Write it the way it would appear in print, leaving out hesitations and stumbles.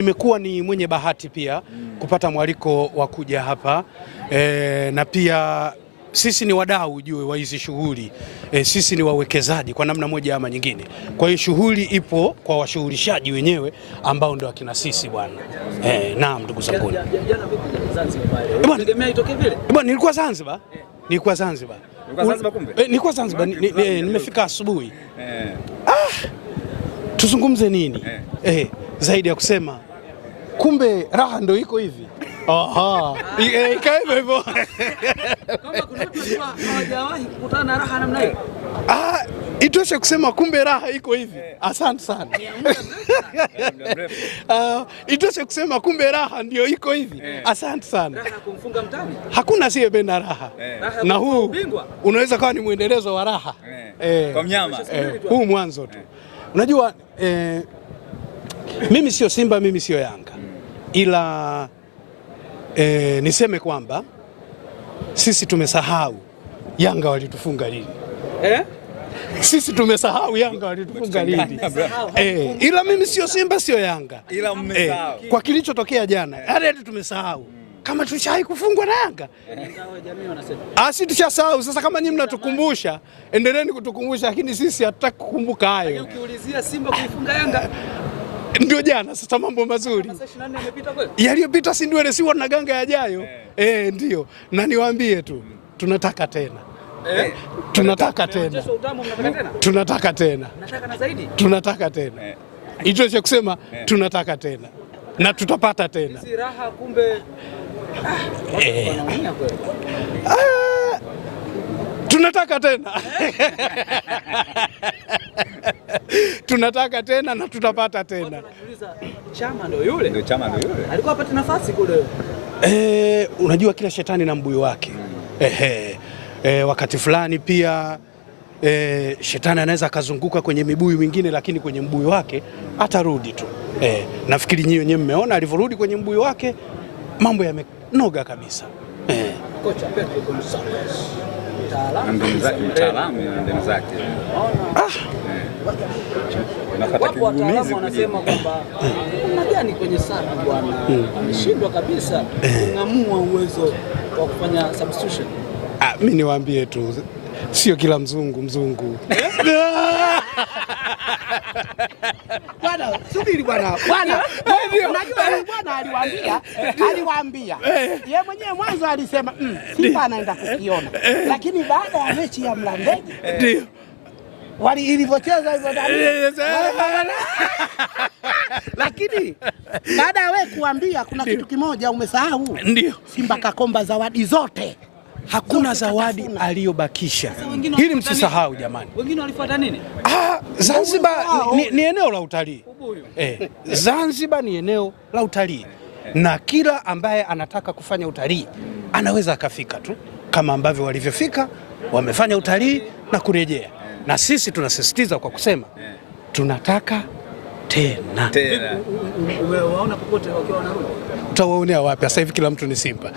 Nimekuwa ni mwenye bahati pia kupata mwaliko wa kuja hapa na pia sisi ni wadau ujue wa hizi shughuli sisi ni wawekezaji kwa namna moja ama nyingine. Kwa hiyo shughuli ipo kwa washughulishaji wenyewe ambao ndio akina sisi bwana. Naam ndugu zangu. Bwana nilikuwa Zanzibar. Nilikuwa Zanzibar. Nilikuwa Zanzibar nimefika asubuhi. Tuzungumze nini? Zaidi ya kusema kumbe raha ndio iko hivi. Aha. Ikae hivyo. Kama kuna watu hawajawahi kukutana na raha namna hiyo. Itoshe kusema kumbe raha iko hivi. Asante sana. Itoshe kusema kumbe raha ndio iko hivi. Asante sana. Raha kumfunga mtani. Hakuna asiyependa raha. Na huu unaweza kuwa ni muendelezo wa raha. Kwa mnyama. Huu mwanzo tu. Unajua mimi sio Simba, mimi sio Yanga. Ila niseme kwamba sisi tumesahau Yanga walitufunga lini. Sisi tumesahau Yanga walitufunga lini. Ila mimi sio Simba sio Yanga. Ila mmesahau. Kwa kilichotokea jana, hadi tumesahau. Kama tulishawahi kufungwa na Yanga. Sisi tushasahau. Sasa kama nyinyi mnatukumbusha, endeleeni kutukumbusha, lakini sisi hatutaki kukumbuka hayo. Ukiulizia Simba kuifunga Yanga ndio jana. Sasa mambo mazuri Sasa 24 yamepita kweli? Yaliyopita si ndio si wana ganga yajayo. Ndio. Na niwaambie tu tunataka tena. Tunataka tena. Tunataka tena. Nataka na zaidi. Tunataka tena. Itoshe kusema tunataka tena. Na tutapata tena. Hizi raha kumbe tunataka tena. Tunataka tena na tutapata tena. Wanajiuliza Chama ndio yule? Ndio Chama ndio yule. Alikuwa apata nafasi kule. Unajua kila shetani na mbuyu wake. Wakati fulani pia shetani anaweza akazunguka kwenye mibuyu mingine, lakini kwenye mbuyu wake atarudi tu. Nafikiri nyinyi wenyewe mmeona alivyorudi kwenye mbuyu wake, mambo yamenoga kabisa. Kocha Petro Gonçalves. Mtaalamu na ndani zake. Wapo wataalamu wanasema kwamba kuna gani kwenye sana bwana, ameshindwa kabisa kung'amua uwezo wa kufanya substitution. Mimi niwaambie tu sio kila mzungu. Bwana subiri bwana. Unajua bwana aliwaambia. Yeye mwenyewe mwanzo alisema Simba anaenda kukiona. Lakini baada ya mechi ya Mlandege ndio ilivyocheza hivyo lakini baada ya wewe kuambia kuna kitu kimoja umesahau. Ndio. Simba kakomba zawadi zote. Hakuna zawadi aliyobakisha. Hili msisahau jamani. Wengine walifuata nini? Zanzibar ni eneo la utalii. Zanzibar ni eneo la utalii. Na kila ambaye anataka kufanya utalii anaweza akafika tu, kama ambavyo walivyofika wamefanya utalii na kurejea. Na sisi tunasisitiza kwa kusema tunataka tena. Umewaona popote wakiwa wanarudi? Utawaonea wapi? Sasa hivi kila mtu ni Simba.